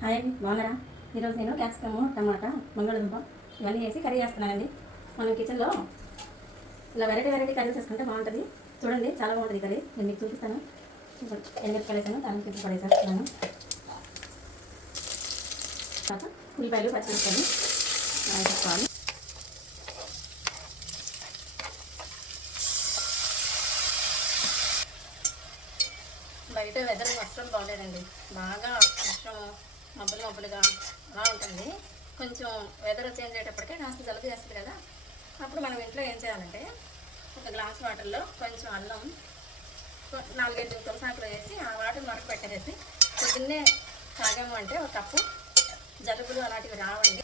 Hi అండి, బాగున్నారా? ఈరోజు నేను క్యాప్సికమ్, టమాటా, బంగాళదుంప ఇవన్నీ వేసి కర్రీ చేస్తున్నానండి. మనం కిచెన్లో ఇలా వెరైటీ కర్రీ చేసుకుంటే బాగుంటుంది. చూడండి, చాలా బాగుంటుంది కర్రీ. నేను మీకు చూపిస్తాను. ఎండుమిరపకాయలు వేసాను, తాలింపు పడేసేస్తున్నాను. తర్వాత ఉల్లిపాయలు, పచ్చిమిరపకాయలు వేసుకోవాలి. బయట వెదర్ అస్సలు బాగలేదండి. బాగా వర్షం మబ్బులుగా అలా ఉంటుంది. కొంచెం వెదర్ చేంజ్ అయ్యేటప్పటికే కాస్త జలుబు చేస్తుంది కదా. అప్పుడు మనం ఇంట్లో ఏం చేయాలంటే ఒక గ్లాస్ వాటర్లో కొంచెం అల్లం, 4-5 తులసాకులు వేసి ఆ వాటర్ మరక పెట్టేసి పొద్దున్నే తాగాము అంటే ఒక కప్పు జలుబులు అలాంటివి రావండి.